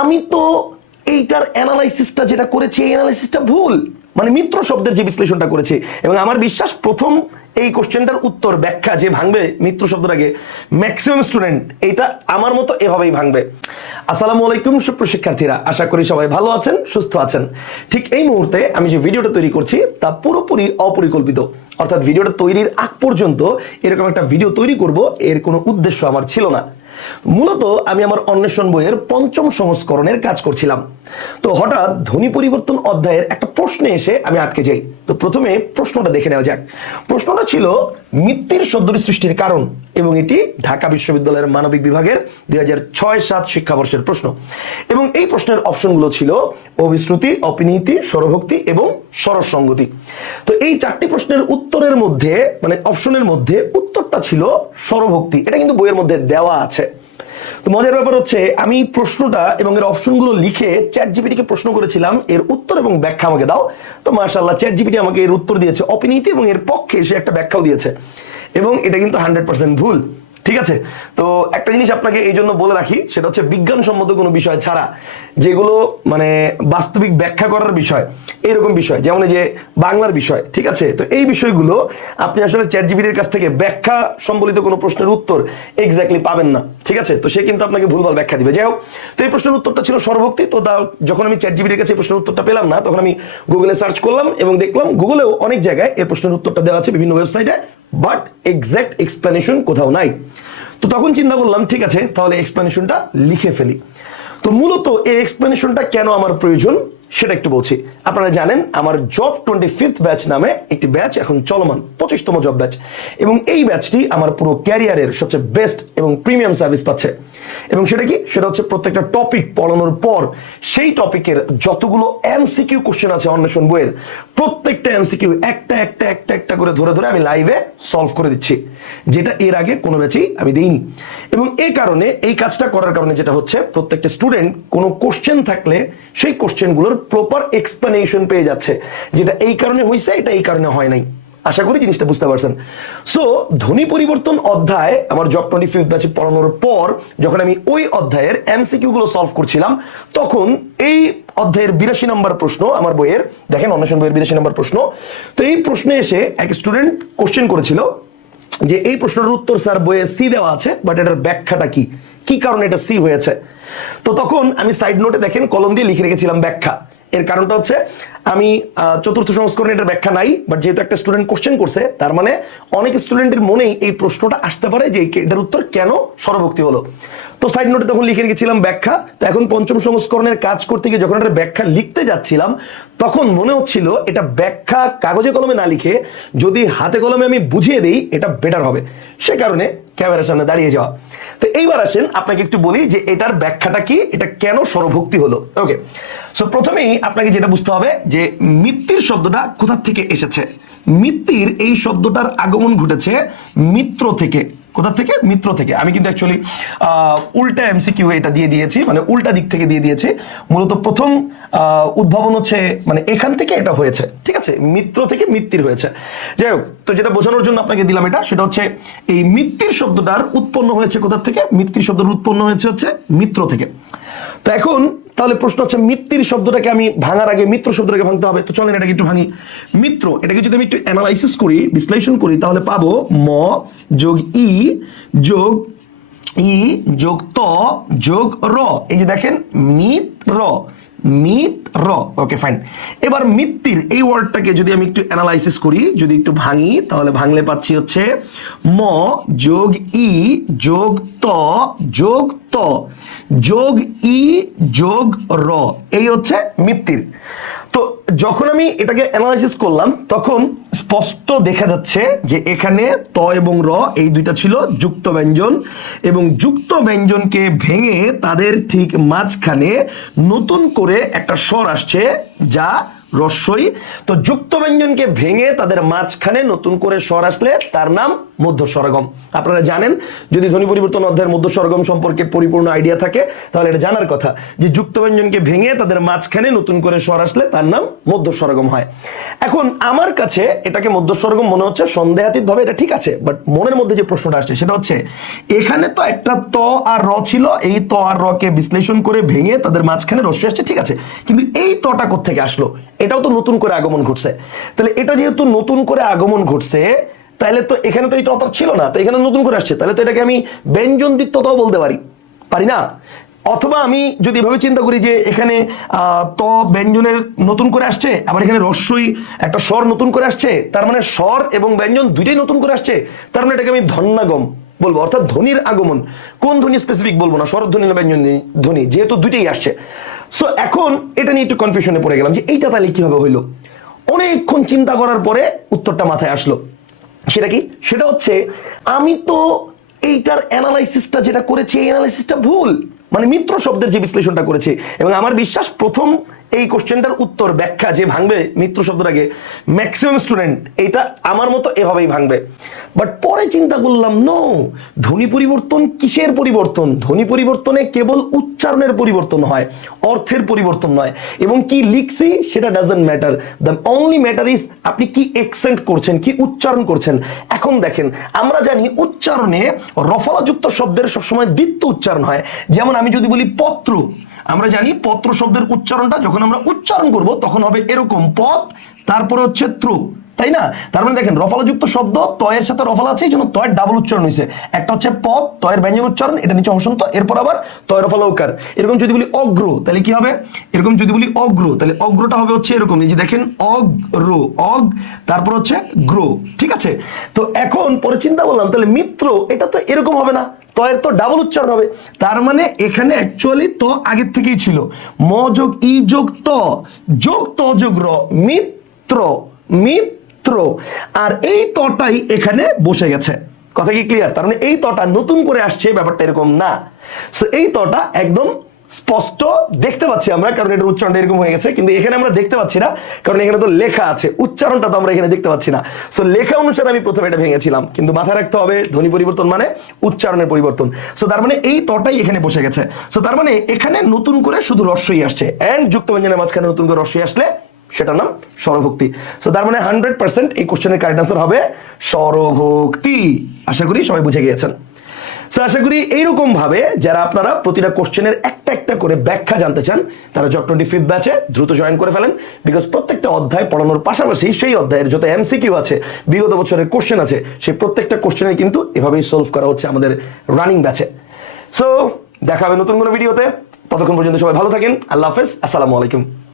আমি তো এইটার অ্যানালাইসিসটা যেটা করেছি, এই অ্যানালাইসিসটা ভুল। মানে মিত্র শব্দের যে বিশ্লেষণটা করেছে। এবং আমার বিশ্বাস প্রথম এই কোশ্চেনটার উত্তর, ব্যাখ্যা যে ভাঙবে মিত্র শব্দটাকে ম্যাক্সিমাম স্টুডেন্ট এটা আমার মতো এভাবেই ভাঙবে। আসসালামু আলাইকুম সুপ্রশিক্ষার্থীরা আশা করি সবাই ভালো আছেন, সুস্থ আছেন। ঠিক এই মুহূর্তে আমি যে ভিডিওটা তৈরি করছি, তা পুরোপুরি অপরিকল্পিত। অর্থাৎ ভিডিওটা তৈরির আগ পর্যন্ত এরকম একটা ভিডিও তৈরি করব, এর কোনো উদ্দেশ্য আমার ছিল না। মূলত আমি আমার অন্বেষণ বইয়ের পঞ্চম সংস্করণের কাজ করছিলাম। তো হঠাৎ ধ্বনি পরিবর্তন অধ্যায়ের একটা প্রশ্নে এসে আমি আটকে যাই। তো প্রথমে প্রশ্নটা দেখে নেওয়া যাক। প্রশ্নটা ছিল মিত্তির শব্দটি সৃষ্টির কারণ এবং এটি ঢাকা বিশ্ববিদ্যালয়ের মানবিক বিভাগের দুই হাজার ছয় সাত শিক্ষাবর্ষের প্রশ্ন। এবং এই প্রশ্নের অপশনগুলো ছিল অবিশ্রুতি অপিনীতি সরভক্তি এবং স্বরসঙ্গতি। তো এই চারটি প্রশ্নের উত্তরের মধ্যে মানে অপশনের মধ্যে উত্তরটা ছিল সরভক্তি এটা কিন্তু বইয়ের মধ্যে দেওয়া আছে। তো মজার ব্যাপার হচ্ছে, আমি প্রশ্নটা এবং এর অপশনগুলো লিখে চ্যাট জিপিটিকে প্রশ্ন করেছিলাম, এর উত্তর এবং ব্যাখ্যা আমাকে দাও। তো মার্শাল্লাহ চ্যাট জিপিটি আমাকে এর উত্তর দিয়েছে। অপিনীতি এবং এর পক্ষে সে একটা ব্যাখ্যাও দিয়েছে। এবং এটা কিন্তু হান্ড্রেড পার্সেন্ট ভুল। ঠিক আছে? তো একটা জিনিস আপনাকে এই জন্য বলে রাখি, সেটা হচ্ছে বিজ্ঞানসম্মত কোনো বিষয় ছাড়া যেগুলো মানে বাস্তবিক ব্যাখ্যা করার বিষয়, এরকম বিষয়, যেমন যে বাংলার বিষয়, ঠিক আছে? তো এই বিষয়গুলো আপনি আসলে চ্যাট জিবিটির কাছ থেকে ব্যাখ্যা সম্বলিত কোনো প্রশ্নের উত্তর এক্স্যাক্টলি পাবেন না, ঠিক আছে? তো সে কিন্তু আপনাকে ভুলভাল ব্যাখ্যা দিবে। যাই হোক, তো এই প্রশ্নের উত্তরটা ছিল সর্বভক্তি, তো তা যখন আমি চ্যাট জিবিটির কাছে প্রশ্নের উত্তরটা পেলাম না, তখন আমি গুগলে সার্চ করলাম এবং দেখলাম গুগলেও অনেক জায়গায় এই প্রশ্নের উত্তরটা দেওয়া আছে বিভিন্ন ওয়েবসাইটে বাট এক্সাক্ট এক্সপ্লেনেশন কোথাও নাই। তো তখন চিন্তা করলাম, ঠিক আছে, তাহলে এক্সপ্লেনেশনটা লিখে ফেলি। তো মূলত এই এক্সপ্লেনেশনটা কেন আমার প্রয়োজন? সেটা একটু বলছি। আপনারা জানেন, আমার জব টোয়েন্টি ফিফথ ব্যাচ নামে একটি ব্যাচ এখন চলমান, পঁচিশতম জব ব্যাচ এবং এই ব্যাচটি আমার পুরো ক্যারিয়ারের সবচেয়ে বেস্ট এবং প্রিমিয়াম সার্ভিস পাচ্ছে। এবং সেটা কি? সেটা হচ্ছে প্রত্যেকটা টপিক পড়ানোর পর সেই টপিকের যতগুলো এমসিকিউ কোশ্চেন আছে, অন্বেষণ বইয়ের, প্রত্যেকটা এমসিকিউ একটা একটা একটা একটা করে ধরে ধরে আমি লাইভে সলভ করে দিচ্ছি। যেটা এর আগে কোনো ব্যাচেই আমি দিইনি। এবং এই কারণে, এই কাজটা করার কারণে যেটা হচ্ছে, প্রত্যেকটা স্টুডেন্ট কোনো কোশ্চেন থাকলে সেই কোশ্চেনগুলোর প্রপার এক্সপ্লেনেশন পেয়ে যাচ্ছে। যেটা এই কারণে হয়েছে এটা এই কারণে হয় নাই। আশা করি জিনিসটা বুঝতে পারছেন। সো ধ্বনি পরিবর্তন অধ্যায়, আমার জব টোয়েন্টি ফিফথ ব্যাচে পড়ানোর পর, যখন আমি ওই অধ্যায়ের এমসিকিউ গুলো সলভ করছিলাম, তখন এই অধ্যায়ের বিরাশি নম্বর প্রশ্ন, আমার বইয়ের, দেখেন অন্বেষণ বইয়ের বিরাশি নম্বর প্রশ্ন, তো এই প্রশ্নে এসে এক স্টুডেন্ট কোশ্চেন করেছিল যে এই প্রশ্নের উত্তর স্যার বইয়ে সি দেওয়া আছে বাট এটার ব্যাখ্যাটা কি? কি কারণে এটা সি হয়েছে? তো তখন আমি সাইড নোটে দেখেন, কলম দিয়ে লিখে রেখেছিলাম ব্যাখ্যা। এর কারণটা হচ্ছে আমি চতুর্থ সংস্করণে এটার ব্যাখ্যা নাই বাট যেহেতু একটা স্টুডেন্ট কোশ্চেন করছে, তার মানে অনেক স্টুডেন্টের মনেই এই প্রশ্নটা আসতে পারে যে এটার উত্তর কেন স্বরভক্তি হলো। তো সাইড নোটে তখন লিখে রেখেছিলাম ব্যাখ্যা। তো এখন পঞ্চম সংস্করণের কাজ করতে গিয়ে যখন এটার ব্যাখ্যা লিখতে যাচ্ছিলাম, তখন মনে হচ্ছিল এটা ব্যাখ্যা কাগজে কলমে না লিখে যদি হাতে কলমে আমি বুঝিয়ে দিই, এটা বেটার হবে। সে কারণে ক্যামেরার সামনে দাঁড়িয়ে যাওয়া। তো এইবার আসেন, আপনাকে একটু বলি যে এটার ব্যাখ্যাটা কি, এটা কেন স্বরভক্তি হলো? ওকে সো প্রথমেই আপনাকে যেটা বুঝতে হবে যে মিত্তির শব্দটা কোথা থেকে এসেছে? মিত্তির এই শব্দটার আগমন ঘটেছে মিত্র থেকে। কোথা থেকে? মিত্র থেকে। আমি কিন্তু অ্যাকচুয়ালি উল্টা এমসিকিউ এটা দিয়ে দিয়েছি মানে উল্টা দিক থেকে দিয়ে দিয়েছি। মূলত প্রথম উদ্ভাবন হচ্ছে মানে এখান থেকে এটা হয়েছে, ঠিক আছে? মিত্র থেকে মিত্তির হয়েছে। যাই হোক, তো যেটা বোঝানোর জন্য আপনাকে দিলাম এটা, সেটা হচ্ছে এই মিত্তির শব্দটার উৎপন্ন হয়েছে কোথা থেকে? মিত্তির শব্দটার উৎপন্ন হয়েছে হচ্ছে মিত্র থেকে। তো এখন তাহলে প্রশ্ন হচ্ছে, মিত্তির শব্দটাকে আমি ভাঙার আগে মিত্র শব্দটাকে ভাঙতে হবে। তো চলেন এটাকে একটু ভাঙি। মিত্র, এটাকে যদি আমি একটু অ্যানালাইসিস করি, বিশ্লেষণ করি, তাহলে পাবো ম যোগ ই যোগ ই যোগ ত যোগ র। এই যে দেখেন মিত্র র। ওকে ফাইন এবার মিত্তির, এই ওয়ার্ডটাকে যদি আমি একটু অ্যানালাইসিস করি, যদি একটু ভাঙি, তাহলে ভাঙলে পাচ্ছি হচ্ছে ম যোগ ই যোগ ত যোগ ত যোগ ই যোগ র। এই হচ্ছে মিত্তির। তো যখন আমি এটাকে অ্যানালাইসিস করলাম, তখন স্পষ্ট দেখা যাচ্ছে যে এখানে ত এবং র এই দুইটা ছিল যুক্ত ব্যঞ্জন এবং যুক্ত ব্যঞ্জনকে ভেঙে তাদের ঠিক মাঝখানে নতুন করে একটা স্বর আসছে যা রস্বই তো যুক্ত ব্যঞ্জনকে ভেঙে তাদের মাঝখানে নতুন করে স্বর আসলে তার নাম মধ্য স্বরগম আপনারা জানেন, যদি ধ্বনি পরিবর্তন অধ্যায়ের মধ্য স্বরগম সম্পর্কে পরিপূর্ণ আইডিয়া থাকে, তাহলে এটা জানার কথা যে যুক্ত ব্যঞ্জনকে ভেঙে তাদের মাঝখানে নতুন করে স্বর আসলে তার নাম মধ্য স্বরগম হয়। এখন আমার কাছে এটাকে মধ্য স্বরগম মনে হচ্ছে সন্দেহাতীত ভাবে এটা ঠিক আছে বাট মনের মধ্যে যে প্রশ্নটা আসছে সেটা হচ্ছে, এখানে তো একটা ত আর র ছিল, এই ত আর র কে বিশ্লেষণ করে ভেঙে তাদের মাঝখানে রস্যি আসছে, ঠিক আছে। কিন্তু এই তটা থেকে আসলো? এটাও তো নতুন করে আগমন ঘটছে। তাহলে এটা যেহেতু নতুন করে আগমন ঘটছে, তাহলে তো এখানে তো এই তটা ছিল না, তো এখানে নতুন করে আসছে। তাহলে তো এটাকে আমি ব্যঞ্জন দিত্যতাও বলতে পারি। পারি না? অথবা আমি যদি এভাবে চিন্তা করি যে এখানে ত ব্যঞ্জনের নতুন করে আসছে, আবার এখানে রস্যই একটা স্বর নতুন করে আসছে, তার মানে স্বর এবং ব্যঞ্জন দুইটাই নতুন করে আসছে, তার মানে এটাকে আমি ধন্যাগম বলব, অর্থাৎ ধ্বনির আগমন। কোন ধ্বনি স্পেসিফিক বলব না স্বরধ্বনি না ব্যঞ্জন ধ্বনি, যেহেতু দুইটাই আসছে। সো এখন এটা নিয়ে একটু কনফিউশনে পড়ে গেলাম যে এইটা তাহলে কীভাবে হইল? অনেকক্ষণ চিন্তা করার পরে উত্তরটা মাথায় আসলো। সেটা কি? সেটা হচ্ছে, আমি তো এইটার অ্যানালাইসিসটা যেটা করেছি, এই অ্যানালাইসিসটা ভুল। মানে মিত্র শব্দের যে বিশ্লেষণটা করেছে, এবং আমার বিশ্বাস প্রথম এই কোশ্চেনটার উত্তর, ব্যাখ্যা যে ভাঙবে মিত্র শব্দটাকে ম্যাক্সিমাম স্টুডেন্ট এটা আমার মতো এভাবেই ভাঙবে। বাট পরে চিন্তা করলাম নো ধ্বনি পরিবর্তন কিসের পরিবর্তন? ধ্বনি পরিবর্তনে কেবল উচ্চারণের পরিবর্তন হয়, অর্থের পরিবর্তন নয়। এবং কি লিখছি, সেটা doesn't matter the only matter is আপনি কি এক্সেন্ট করছেন, কি উচ্চারণ করছেন? এখন দেখেন, আমরা জানি উচ্চারণে রফলাযুক্ত শব্দের সবসময় দ্বিত্ব উচ্চারণ হয়। যেমন আমি যদি বলি পত্র আমরা জানি পত্র শব্দের উচ্চারণটা যখন আমরা উচ্চারণ করব, তখন হবে এরকম পথ, তারপরে হচ্ছে ত্রু। তাই না? তার মানে দেখেন, রফলাযুক্ত শব্দ তয়ের সাথে রফলা আছে এই জন্য তয়ের ডাবল উচ্চারণ হয়েছে একটা হচ্ছে পদ, তয়ের ব্যঞ্জন উচ্চারণ, এটা নিচে অসন্ত এরপর আবার তয় রফলা উকার এরকম যদি বলি অগ্র, তাহলে কি হবে? এরকম যদি বলি অগ্র, তাহলে অগ্রটা হবে হচ্ছে এরকম, এই যে দেখেন, অগ্র, অগ, তারপর হচ্ছে গ্রো, ঠিক আছে? তো এখন পরে চিন্তা করলাম, তাহলে মিত্র, এটা তো এরকম হবে না। তয়ের তো ডাবল উচ্চারণ হবে। তার মানে এখানে অ্যাকচুয়ালি ত আগের থেকেই ছিল। ম যোগ ই যোগ ত যোগ ত যোগ র, মিত্র মিত্র আর এই তটাই এখানে বসে গেছে। কথা কি ক্লিয়ার তার মানে এই তটা নতুন করে আসছে, ব্যাপারটা এরকম না। সো এই তটা একদম স্পষ্ট দেখতে পাচ্ছি আমরা, কারণ এটা উচ্চারণটা এরকম হয়ে গেছে। কিন্তু এখানে আমরা দেখতে পাচ্ছি না, কারণ এখানে তো লেখা আছে। উচ্চারণটা তো আমরা এখানে দেখতে পাচ্ছি না। সো লেখা অনুসারে আমি প্রথমে এটা ভেঙেছিলাম। কিন্তু মাথায় রাখতে হবে, ধ্বনি পরিবর্তন মানে উচ্চারণের পরিবর্তন। সো তার মানে এই তটাই এখানে বসে গেছে। সো তার মানে এখানে নতুন করে শুধু রস্যই আসছে। এন্ড যুক্ত ব্যঞ্জনের মাঝখানে নতুন করে রস্যই আসলে সেটার নাম স্বরভক্তি। সো তার মানে হান্ড্রেড পার্সেন্ট এই কোশ্চেনের কারেক্ট আনসার হবে স্বরভক্তি। আশা করি সবাই বুঝে গিয়েছেন। সো আশা করি এইরকম ভাবে যারা আপনারা প্রতিটা কোশ্চেনের একটা একটা করে ব্যাখ্যা জানতে চান, তারা জব টোয়েন্টি ফিফথ ব্যাচে দ্রুত জয়েন করে ফেলেন। বিকজ প্রত্যেকটা অধ্যায় পড়ানোর পাশাপাশি সেই অধ্যায়ের যত এমসিকিউ আছে, বিগত বছরের কোশ্চেন আছে, সেই প্রত্যেকটা কোশ্চেনের কিন্তু এভাবেই সলভ করা হচ্ছে আমাদের রানিং ব্যাচে সো দেখা হবে নতুন কোনো ভিডিওতে ততক্ষণ পর্যন্ত সবাই ভালো থাকেন। আল্লাহ হাফেজ। আসসালামু আলাইকুম।